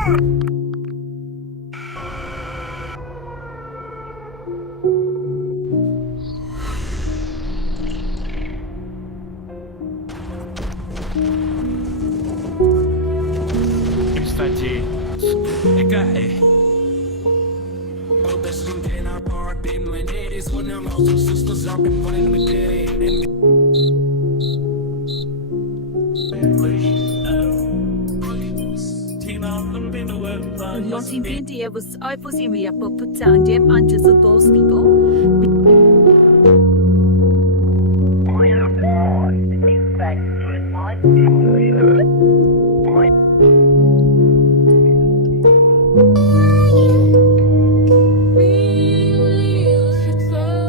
Кстати, Eco-7. Lottie Pinty was I was in the upper put down dem unto the boss people.